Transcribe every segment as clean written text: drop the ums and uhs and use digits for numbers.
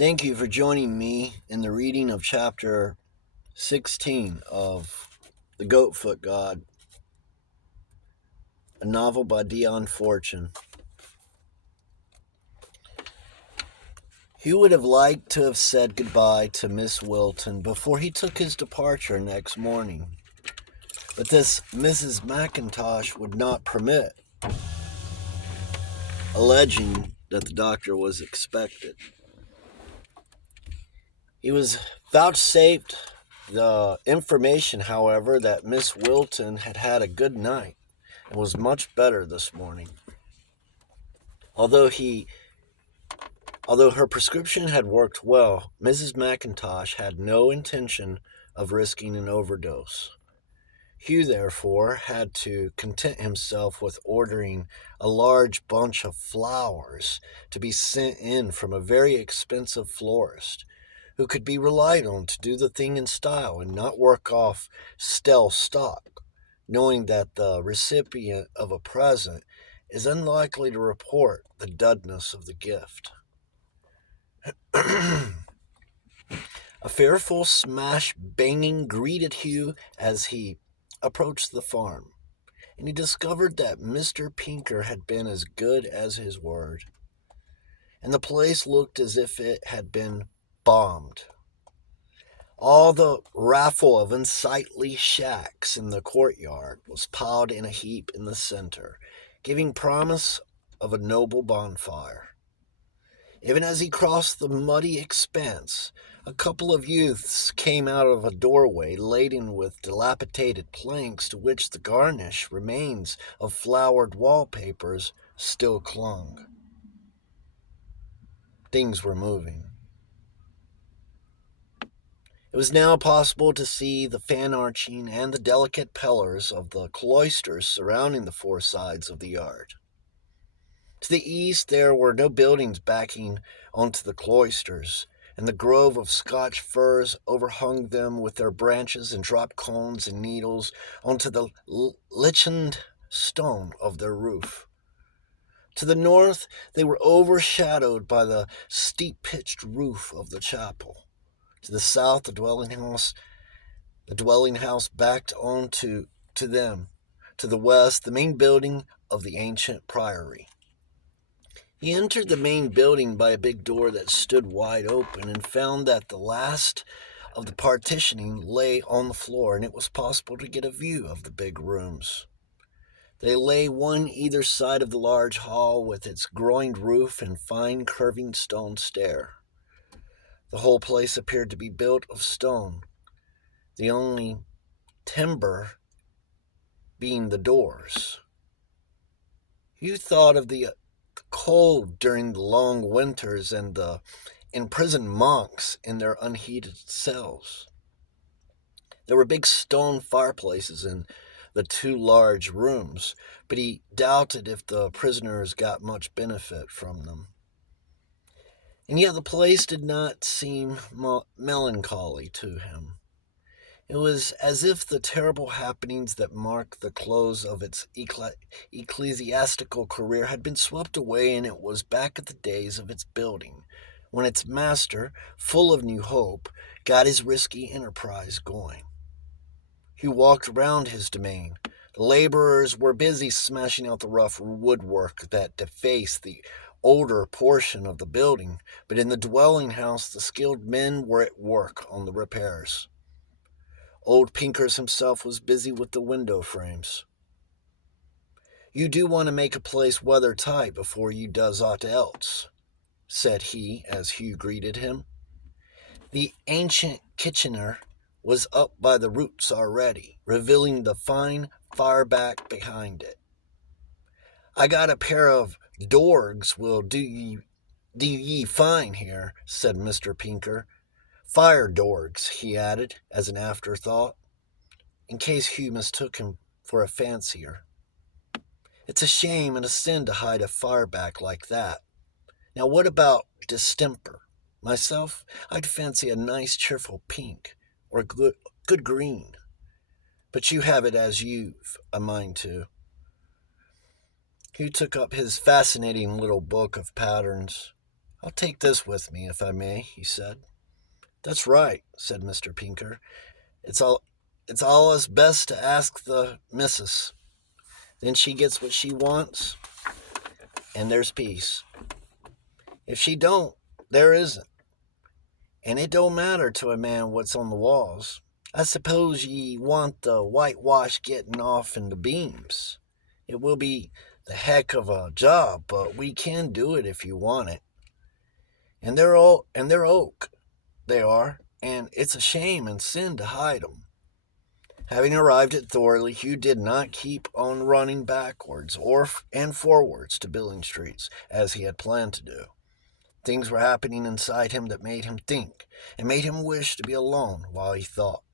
Thank you for joining me in the reading of chapter 16 of The Goatfoot God, a novel by Dion Fortune. He would have liked to have said goodbye to Miss Wilton before he took his departure next morning, but this Mrs. McIntosh would not permit, alleging that the doctor was expected. He was vouchsafed the information, however, that Miss Wilton had had a good night and was much better this morning. Although her prescription had worked well, Mrs. McIntosh had no intention of risking an overdose. Hugh, therefore, had to content himself with ordering a large bunch of flowers to be sent in from a very expensive florist, who could be relied on to do the thing in style and not work off stale stock, knowing that the recipient of a present is unlikely to report the dullness of the gift. A fearful smash banging greeted Hugh as he approached the farm, and he discovered that Mr. Pinker had been as good as his word, and the place looked as if it had been bombed. All the raffle of unsightly shacks in the courtyard was piled in a heap in the center, giving promise of a noble bonfire. Even as he crossed the muddy expanse, a couple of youths came out of a doorway laden with dilapidated planks to which the garnish remains of flowered wallpapers still clung. Things were moving. It was now possible to see the fan arching and the delicate pillars of the cloisters surrounding the four sides of the yard. To the east there were no buildings backing onto the cloisters, and the grove of Scotch firs overhung them with their branches and dropped cones and needles onto the lichened stone of their roof. To the north they were overshadowed by the steep-pitched roof of the chapel. To the south the dwelling house backed on to them. To the west the main building of the ancient priory. He entered the main building by a big door that stood wide open and found that the last of the partitioning lay on the floor, and it was possible to get a view of the big rooms. They lay one either side of the large hall with its groined roof and fine curving stone stair. The whole place appeared to be built of stone, the only timber being the doors. You thought of the cold during the long winters and the imprisoned monks in their unheated cells. There were big stone fireplaces in the two large rooms, but he doubted if the prisoners got much benefit from them. And yet the place did not seem melancholy to him. It was as if the terrible happenings that marked the close of its ecclesiastical career had been swept away, and it was back at the days of its building, when its master, full of new hope, got his risky enterprise going. He walked around his domain. The laborers were busy smashing out the rough woodwork that defaced the older portion of the building, but in the dwelling house the skilled men were at work on the repairs. Old Pinkers himself was busy with the window frames. "You do want to make a place weather-tight before you does aught else," said he as Hugh greeted him. The ancient kitchener was up by the roots already, revealing the fine fireback behind it. "I got a pair of dorgs will do ye fine here," said Mr. Pinker. "Fire dorgs," he added, as an afterthought, in case Hugh mistook him for a fancier. "It's a shame and a sin to hide a fireback like that. Now what about distemper? Myself, I'd fancy a nice cheerful pink, or a good green. But you have it as you've a mind to." Hugh took up his fascinating little book of patterns. "I'll take this with me, if I may," he said. "That's right," said Mr. Pinker. It's all it's allus best to ask the missus. Then she gets what she wants, and there's peace. If she don't, there isn't. And it don't matter to a man what's on the walls. I suppose ye want the whitewash getting off in the beams. It will be the heck of a job, but we can do it if you want it. And they're oak, they are, and it's a shame and sin to hide 'em." Having arrived at Thorley, Hugh did not keep on running backwards and forwards to Billing Streets, as he had planned to do. Things were happening inside him that made him think, and made him wish to be alone while he thought.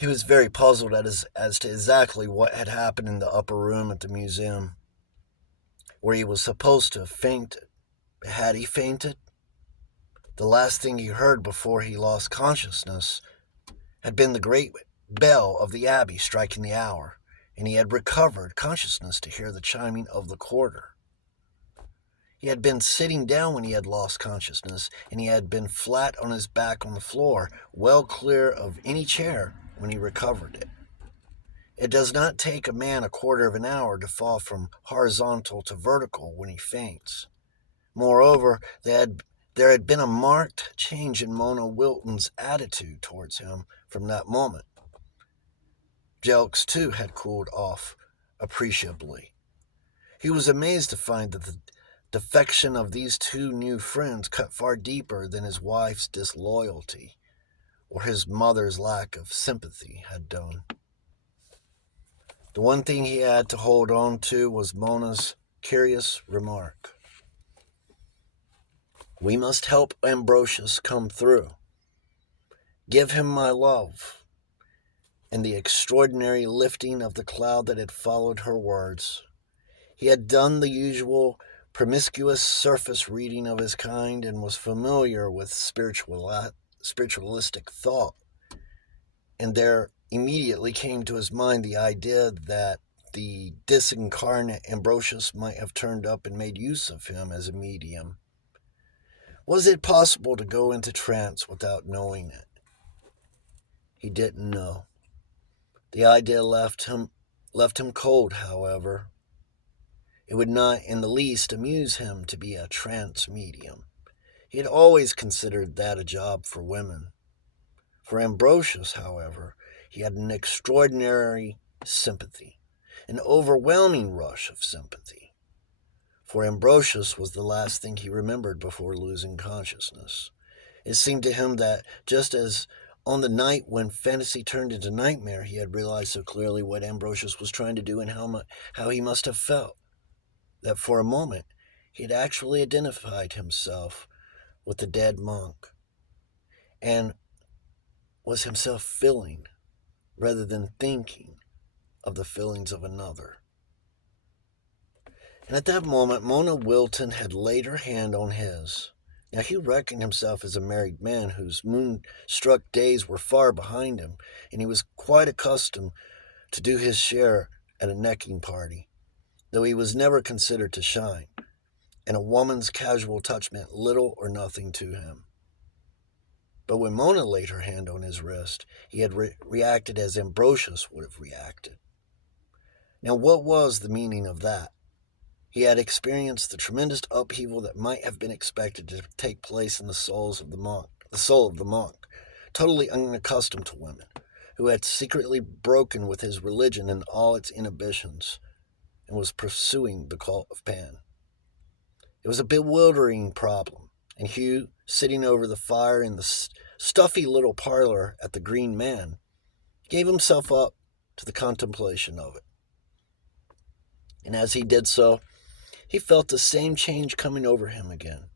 He was very puzzled as to exactly what had happened in the upper room at the museum, where he was supposed to have fainted. Had he fainted? The last thing he heard before he lost consciousness had been the great bell of the Abbey striking the hour, and he had recovered consciousness to hear the chiming of the quarter. He had been sitting down when he had lost consciousness, and he had been flat on his back on the floor, well clear of any chair when he recovered it. It does not take a man a quarter of an hour to fall from horizontal to vertical when he faints. Moreover, there had been a marked change in Mona Wilton's attitude towards him from that moment. Jelks, too, had cooled off appreciably. He was amazed to find that the defection of these two new friends cut far deeper than his wife's disloyalty or his mother's lack of sympathy had done. The one thing he had to hold on to was Mona's curious remark: "We must help Ambrosius come through. Give him my love," and the extraordinary lifting of the cloud that had followed her words. He had done the usual promiscuous surface reading of his kind and was familiar with spiritualistic thought, and there immediately came to his mind the idea that the disincarnate Ambrosius might have turned up and made use of him as a medium. Was it possible to go into trance without knowing it? He didn't know. The idea left him cold, however. It would not in the least amuse him to be a trance medium. He had always considered that a job for women. For Ambrosius, however, he had an extraordinary sympathy, an overwhelming rush of sympathy. For Ambrosius was the last thing he remembered before losing consciousness. It seemed to him that just as on the night when fantasy turned into nightmare, he had realized so clearly what Ambrosius was trying to do and how he must have felt, that for a moment he had actually identified himself with the dead monk, and was himself feeling, rather than thinking, of the feelings of another. And at that moment, Mona Wilton had laid her hand on his. Now, he reckoned himself as a married man whose moon-struck days were far behind him, and he was quite accustomed to do his share at a necking party, though he was never considered to shine, and a woman's casual touch meant little or nothing to him. But when Mona laid her hand on his wrist, he had reacted as Ambrosius would have reacted. Now, what was the meaning of that? He had experienced the tremendous upheaval that might have been expected to take place in the soul of the monk, totally unaccustomed to women, who had secretly broken with his religion and all its inhibitions, and was pursuing the cult of Pan. It was a bewildering problem, and Hugh, sitting over the fire in the stuffy little parlor at the Green Man, gave himself up to the contemplation of it. And as he did so, he felt the same change coming over him again,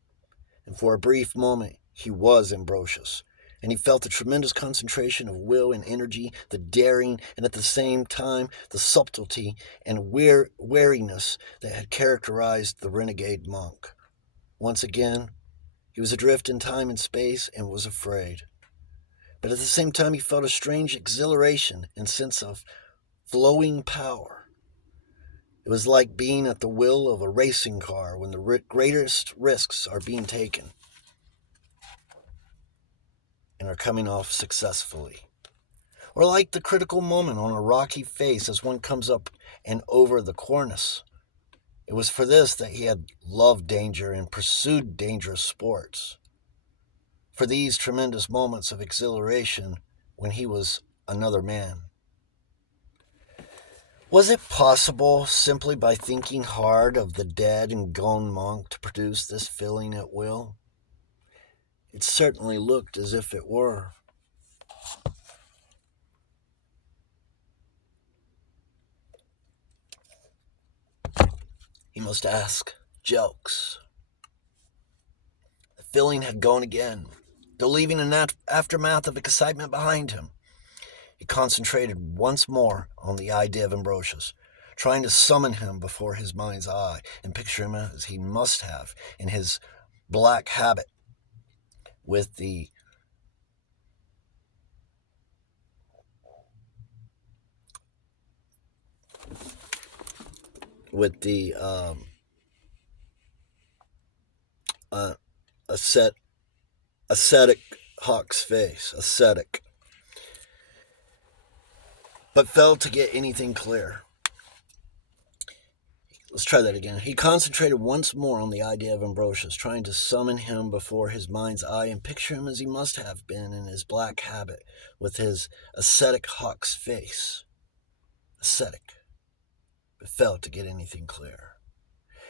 and for a brief moment he was Ambrosius, and he felt the tremendous concentration of will and energy, the daring, and at the same time the subtlety and wariness that had characterized the renegade monk. Once again, he was adrift in time and space and was afraid. But at the same time he felt a strange exhilaration and sense of flowing power. It was like being at the wheel of a racing car when the greatest risks are being taken and are coming off successfully. Or like the critical moment on a rocky face as one comes up and over the cornice. It was for this that he had loved danger and pursued dangerous sports. For these tremendous moments of exhilaration when he was another man. Was it possible, simply by thinking hard of the dead and gone monk, to produce this feeling at will? It certainly looked as if it were. He must ask jokes. The feeling had gone again, though leaving an aftermath of excitement behind him. He concentrated once more on the idea of Ambrosius, trying to summon him before his mind's eye and picture him as he must have in his black habit with the uh, ascetic hawk's face, ascetic, but failed to get anything clear. Let's try that again. He concentrated once more on the idea of Ambrosius, trying to summon him before his mind's eye and picture him as he must have been in his black habit with his ascetic hawk's face. Ascetic, but failed to get anything clear.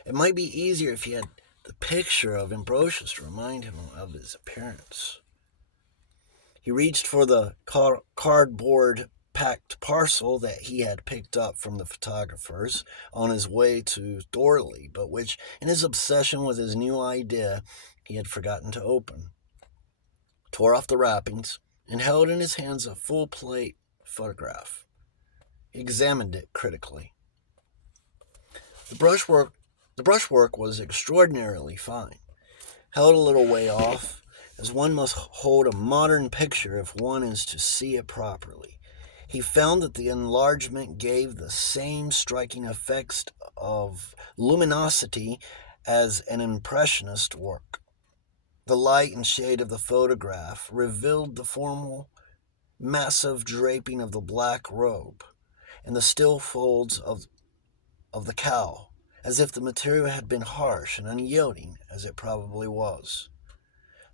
It might be easier if he had the picture of Ambrosius to remind him of his appearance. He reached for the cardboard packed parcel that he had picked up from the photographers on his way to Thorley, but which, in his obsession with his new idea, he had forgotten to open. Tore off the wrappings and held in his hands a full plate photograph. He examined it critically. The brushwork was extraordinarily fine, held a little way off, as one must hold a modern picture if one is to see it properly. He found that the enlargement gave the same striking effects of luminosity as an impressionist work. The light and shade of the photograph revealed the formal, massive draping of the black robe and the still folds of the cowl, as if the material had been harsh and unyielding, as it probably was.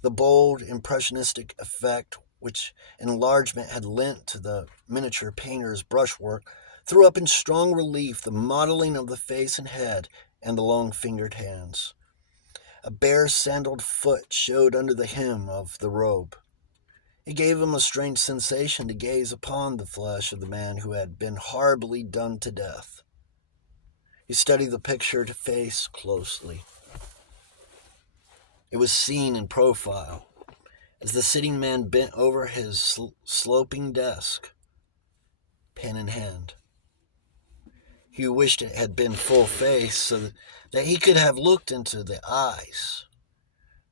The bold, impressionistic effect which enlargement had lent to the miniature painter's brushwork threw up in strong relief the modeling of the face and head and the long-fingered hands. A bare sandaled foot showed under the hem of the robe. It gave him a strange sensation to gaze upon the flesh of the man who had been horribly done to death. He studied the pictured face closely. It was seen in profile, as the sitting man bent over his sloping desk, pen in hand. He wished it had been full face so that he could have looked into the eyes.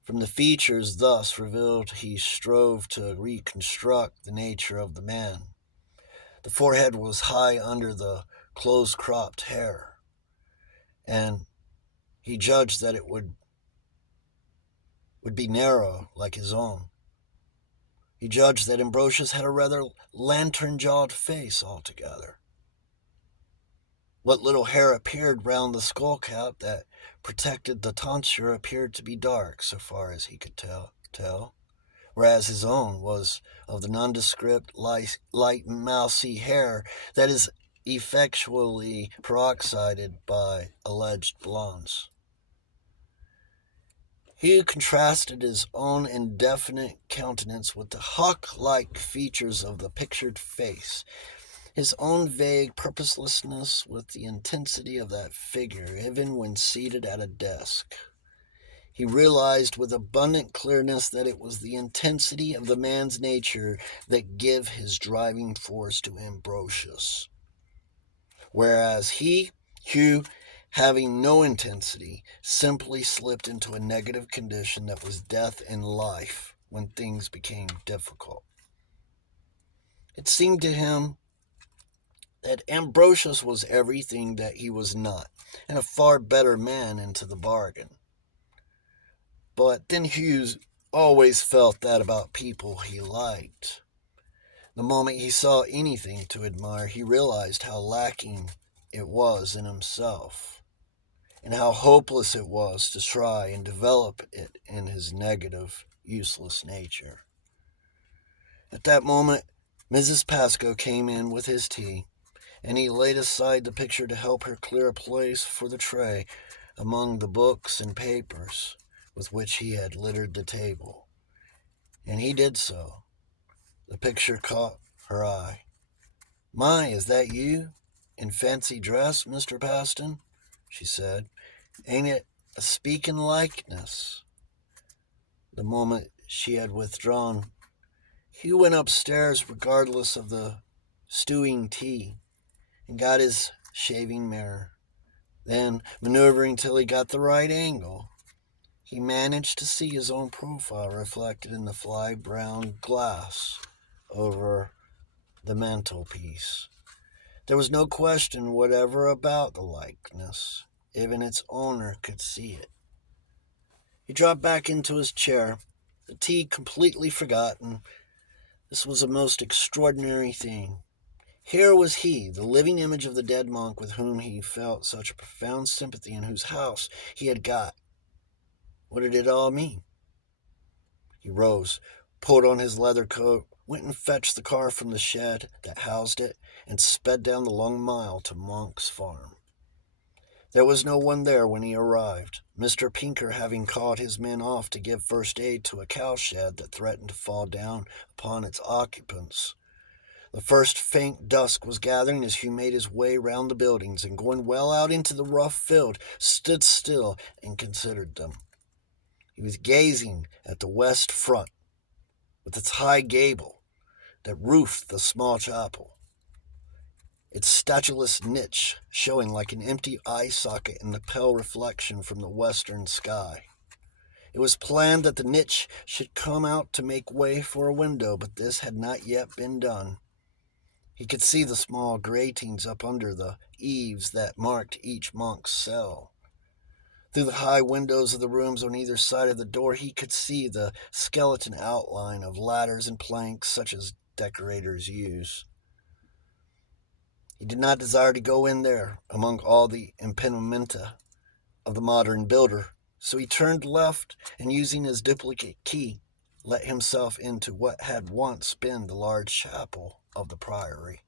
From the features thus revealed he strove to reconstruct the nature of the man. The forehead was high under the close-cropped hair, and he judged that it would be narrow like his own. He judged that Ambrosius had a rather lantern-jawed face altogether. What little hair appeared round the skull-cap that protected the tonsure appeared to be dark, so far as he could tell, whereas his own was of the nondescript, light mousy hair that is effectually peroxided by alleged blondes. He contrasted his own indefinite countenance with the hawk-like features of the pictured face, his own vague purposelessness with the intensity of that figure, even when seated at a desk. He realized with abundant clearness that it was the intensity of the man's nature that gave his driving force to Ambrosius, whereas Hugh, having no intensity, simply slipped into a negative condition that was death in life when things became difficult. It seemed to him that Ambrosius was everything that he was not, and a far better man into the bargain. But then Hughes always felt that about people he liked. The moment he saw anything to admire, he realized how lacking it was in himself, and how hopeless it was to try and develop it in his negative, useless nature. At that moment, Mrs. Pascoe came in with his tea, and he laid aside the picture to help her clear a place for the tray among the books and papers with which he had littered the table. And he did so. The picture caught her eye. "My, is that you? In fancy dress, Mr. Paston?" she said. "Ain't it a speaking likeness?" The moment she had withdrawn, he went upstairs regardless of the stewing tea, and got his shaving mirror. Then, maneuvering till he got the right angle, he managed to see his own profile reflected in the fly brown glass over the mantelpiece. There was no question whatever about the likeness. Even its owner could see it. He dropped back into his chair, the tea completely forgotten. This was a most extraordinary thing. Here was he, the living image of the dead monk with whom he felt such a profound sympathy and whose house he had got. What did it all mean? He rose, pulled on his leather coat, went and fetched the car from the shed that housed it, and sped down the long mile to Monk's farm. There was no one there when he arrived, Mr. Pinker having called his men off to give first aid to a cowshed that threatened to fall down upon its occupants. The first faint dusk was gathering as Hugh made his way round the buildings, and going well out into the rough field, stood still and considered them. He was gazing at the west front, with its high gable that roofed the small chapel, its statueless niche showing like an empty eye socket in the pale reflection from the western sky. It was planned that the niche should come out to make way for a window, but this had not yet been done. He could see the small gratings up under the eaves that marked each monk's cell. Through the high windows of the rooms on either side of the door, he could see the skeleton outline of ladders and planks such as decorators use. He did not desire to go in there among all the impedimenta of the modern builder, so he turned left and, using his duplicate key, let himself into what had once been the large chapel of the priory.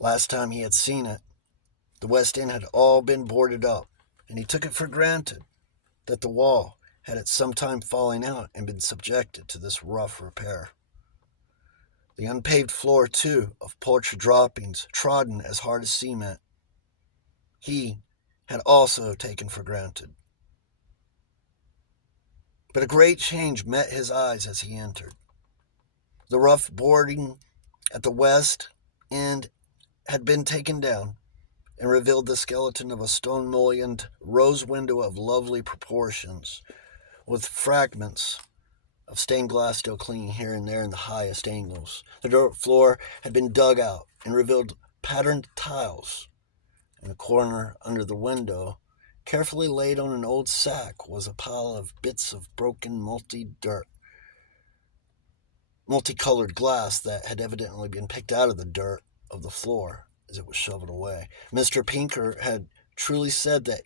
Last time he had seen it, the west end had all been boarded up, and he took it for granted that the wall had at some time fallen out and been subjected to this rough repair. The unpaved floor, too, of poultry droppings, trodden as hard as cement, he had also taken for granted. But a great change met his eyes as he entered. The rough boarding at the west end had been taken down, and revealed the skeleton of a stone-mullioned rose window of lovely proportions, with fragments of stained glass still clinging here and there in the highest angles. The dirt floor had been dug out and revealed patterned tiles. In the corner under the window, carefully laid on an old sack, was a pile of bits of broken multicolored glass that had evidently been picked out of the dirt of the floor as it was shoveled away. Mr. Pinker had truly said that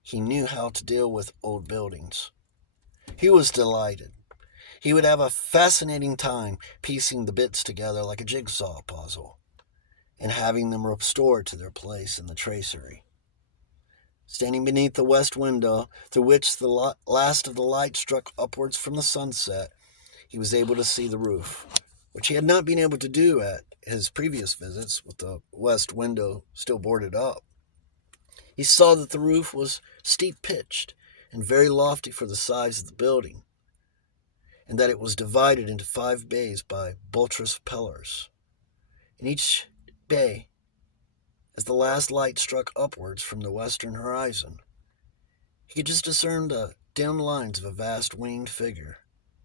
he knew how to deal with old buildings. He was delighted. He would have a fascinating time piecing the bits together like a jigsaw puzzle and having them restored to their place in the tracery. Standing beneath the west window, through which the last of the light struck upwards from the sunset, he was able to see the roof, which he had not been able to do at his previous visits, with the west window still boarded up. He saw that the roof was steep-pitched and very lofty for the size of the building, and that it was divided into 5 bays by buttress pillars. In each bay, as the last light struck upwards from the western horizon, he could just discern the dim lines of a vast winged figure,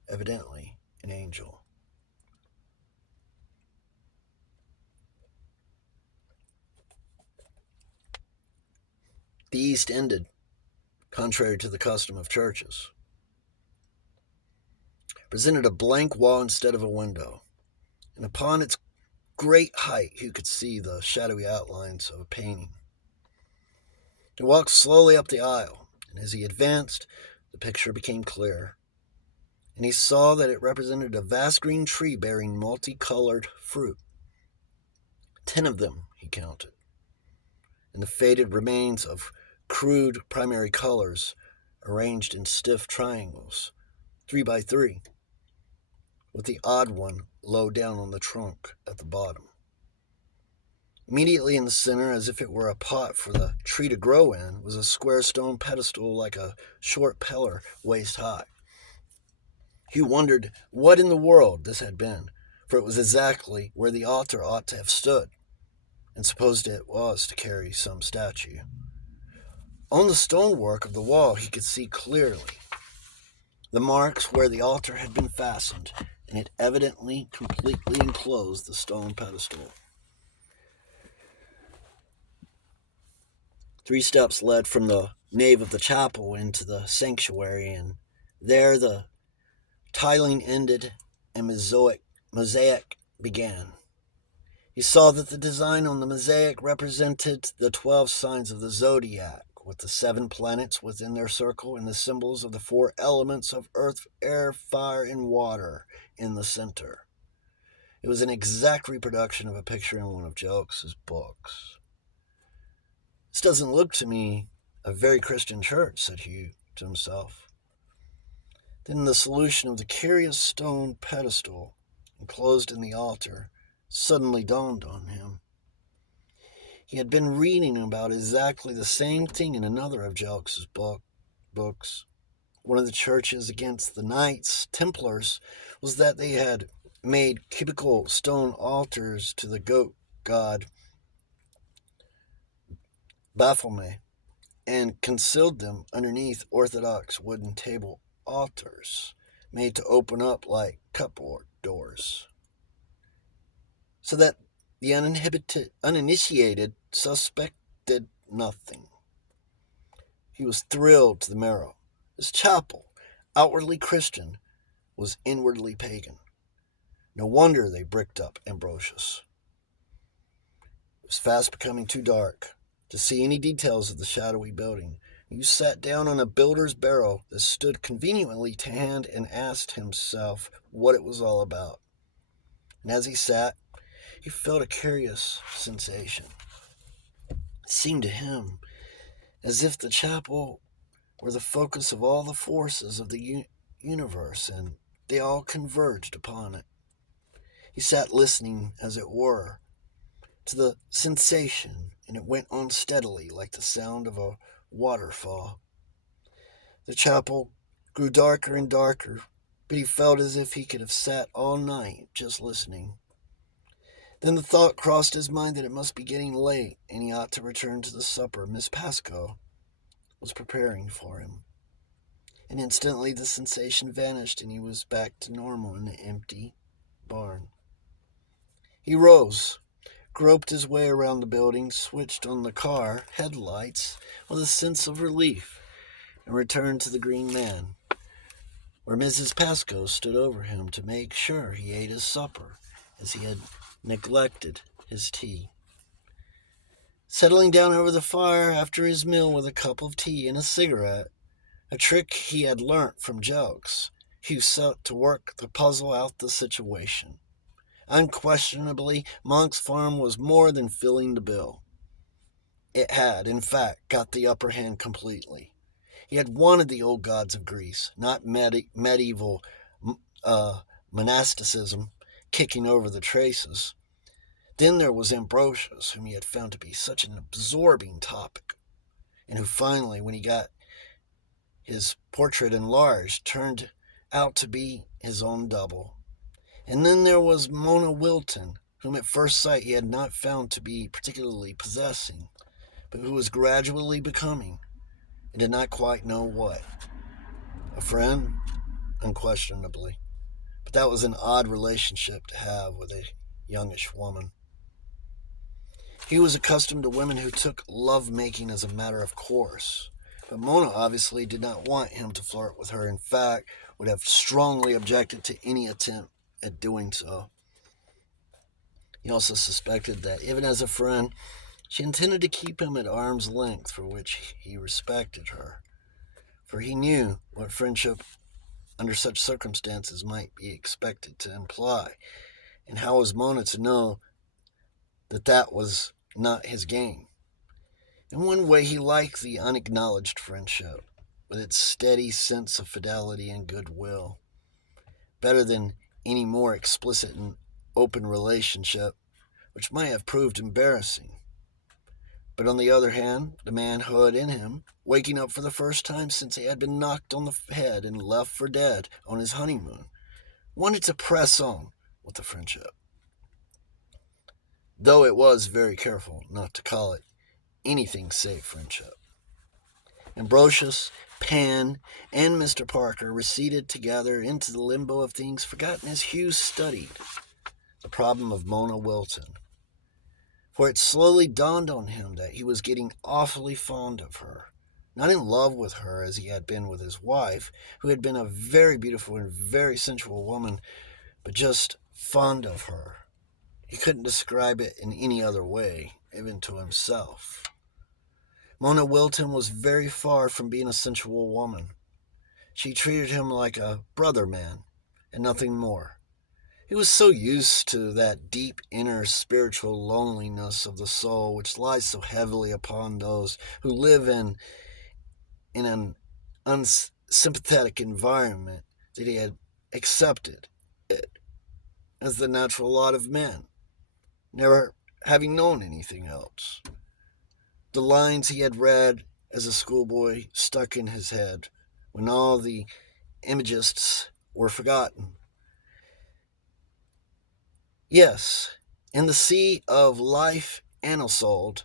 evidently an angel. the east ended, contrary to the custom of churches. It presented a blank wall instead of a window, and upon its great height you could see the shadowy outlines of a painting. He walked slowly up the aisle, and as he advanced, the picture became clearer, and he saw that it represented a vast green tree bearing multicolored fruit. 10 of them, he counted, and the faded remains of crude primary colors arranged in stiff triangles, 3 by 3, with the odd one low down on the trunk at the bottom. Immediately in the center, as if it were a pot for the tree to grow in, was a square stone pedestal like a short pillar waist high. Hugh wondered what in the world this had been, for it was exactly where the altar ought to have stood, and supposed it was to carry some statue. On the stonework of the wall he could see clearly the marks where the altar had been fastened, and it evidently completely enclosed the stone pedestal. 3 steps led from the nave of the chapel into the sanctuary, and there the tiling ended and mosaic began. He saw that the design on the mosaic represented the 12 signs of the zodiac, with the 7 planets within their circle and the symbols of the 4 elements of earth, air, fire, and water in the center. It was an exact reproduction of a picture in one of Ch.16's books. "This doesn't look to me a very Christian church," said Hugh to himself. Then the solution of the curious stone pedestal enclosed in the altar suddenly dawned on him. He had been reading about exactly the same thing in another of Ch.16's books. One of the charges against the Knights Templars was that they had made cubical stone altars to the goat god Baphomet and concealed them underneath orthodox wooden table altars made to open up like cupboard doors, so that the uninitiated suspected nothing. He was thrilled to the marrow. This chapel, outwardly Christian, was inwardly pagan. No wonder they bricked up Ambrosius. It was fast becoming too dark to see any details of the shadowy building. He sat down on a builder's barrow that stood conveniently to hand and asked himself what it was all about. And as he sat, he felt a curious sensation. It seemed to him as if the chapel were the focus of all the forces of the universe, and they all converged upon it. He sat listening, as it were, to the sensation, and it went on steadily like the sound of a waterfall. The chapel grew darker and darker, but he felt as if he could have sat all night just listening. Then the thought crossed his mind that it must be getting late, and he ought to return to the supper Miss Pascoe was preparing for him. And instantly the sensation vanished, and he was back to normal in the empty barn. He rose, groped his way around the building, switched on the car headlights with a sense of relief, and returned to the Green Man, where Mrs. Pascoe stood over him to make sure he ate his supper, as he had neglected his tea. Settling down over the fire after his meal with a cup of tea and a cigarette, a trick he had learnt from Ch.16, Hugh set to work to puzzle out the situation. Unquestionably, Monk's farm was more than filling the bill. It had, in fact, got the upper hand completely. He had wanted the old gods of Greece, not medieval monasticism kicking over the traces. Then there was Ambrosius, whom he had found to be such an absorbing topic, and who finally, when he got his portrait enlarged, turned out to be his own double. And then there was Mona Wilton, whom at first sight he had not found to be particularly possessing, but who was gradually becoming, and did not quite know what. A friend? Unquestionably. But that was an odd relationship to have with a youngish woman. He was accustomed to women who took love-making as a matter of course. But Mona obviously did not want him to flirt with her. In fact, would have strongly objected to any attempt at doing so. He also suspected that, even as a friend, she intended to keep him at arm's length, for which he respected her. For he knew what friendship under such circumstances might be expected to imply. And how was Mona to know that that was not his game? In one way, he liked the unacknowledged friendship, with its steady sense of fidelity and goodwill, better than any more explicit and open relationship, which might have proved embarrassing. But on the other hand, the manhood in him, waking up for the first time since he had been knocked on the head and left for dead on his honeymoon, wanted to press on with the friendship. Though it was very careful not to call it anything save friendship. Ambrosius, Pan, and Mr. Parker receded together into the limbo of things forgotten as Hugh studied the problem of Mona Wilton. For it slowly dawned on him that he was getting awfully fond of her. Not in love with her as he had been with his wife, who had been a very beautiful and very sensual woman, but just fond of her. He couldn't describe it in any other way, even to himself. Mona Wilton was very far from being a sensual woman. She treated him like a brother man, and nothing more. He was so used to that deep inner spiritual loneliness of the soul which lies so heavily upon those who live in an unsympathetic environment that he had accepted it as the natural lot of men, never having known anything else. The lines he had read as a schoolboy stuck in his head when all the imagists were forgotten. Yes, in the sea of life anisold,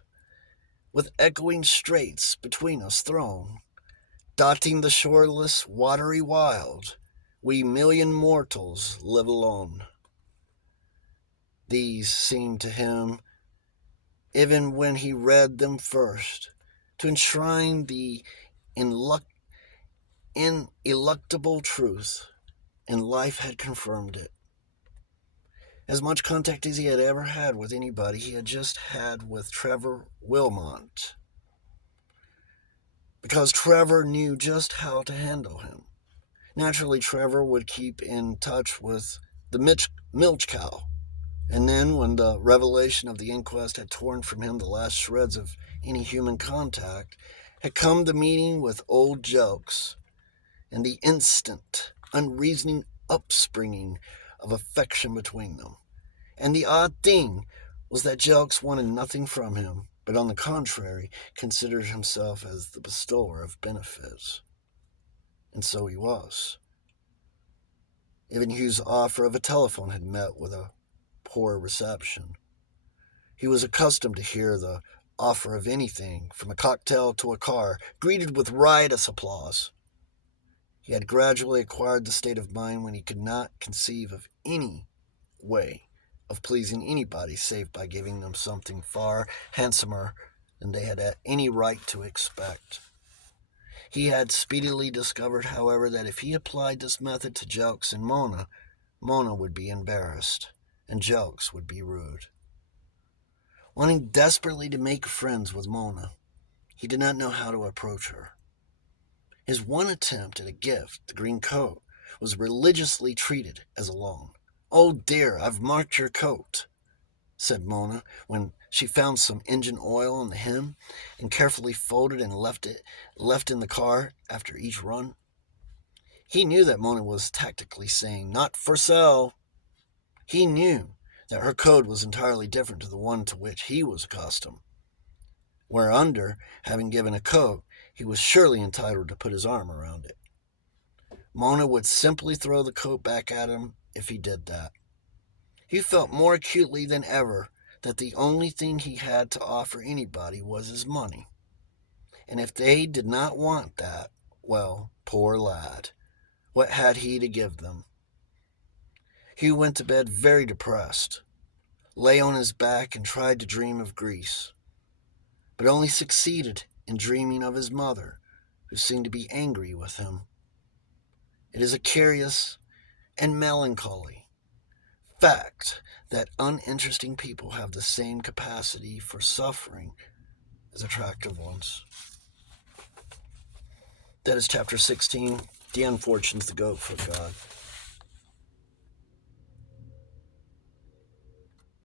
with echoing straits between us thrown, dotting the shoreless watery wild, we million mortals live alone. These seemed to him, even when he read them first, to enshrine the ineluctable truth, and life had confirmed it. As much contact as he had ever had with anybody, he had just had with Trevor Wilmot. Because Trevor knew just how to handle him. Naturally, Trevor would keep in touch with the milch cow. And then, when the revelation of the inquest had torn from him the last shreds of any human contact, had come the meeting with old Jokes, and the instant, unreasoning upspringing of affection between them. And the odd thing was that Jelks wanted nothing from him, but on the contrary, considered himself as the bestower of benefits. And so he was. Even Hugh's offer of a telephone had met with a poor reception. He was accustomed to hear the offer of anything, from a cocktail to a car, greeted with riotous applause. He had gradually acquired the state of mind when he could not conceive of any way of pleasing anybody save by giving them something far handsomer than they had any right to expect. He had speedily discovered, however, that if he applied this method to Jelks and Mona, Mona would be embarrassed, and Jelks would be rude. Wanting desperately to make friends with Mona, he did not know how to approach her. His one attempt at a gift, the green coat, was religiously treated as a loan. "Oh dear, I've marked your coat," said Mona, when she found some engine oil on the hem and carefully folded and left in the car after each run. He knew that Mona was tactically saying, "Not for sale." He knew that her code was entirely different to the one to which he was accustomed. Whereunder, having given a coat, he was surely entitled to put his arm around it. Mona would simply throw the coat back at him if he did that. He felt more acutely than ever that the only thing he had to offer anybody was his money. And if they did not want that, well, poor lad, what had he to give them? Hugh went to bed very depressed. lay on his back and tried to dream of Greece, but only succeeded in dreaming of his mother, who seemed to be angry with him. It is a curious and melancholy fact that uninteresting people have the same capacity for suffering as attractive ones. That is chapter 16, The Unfortunates, the Goat for God.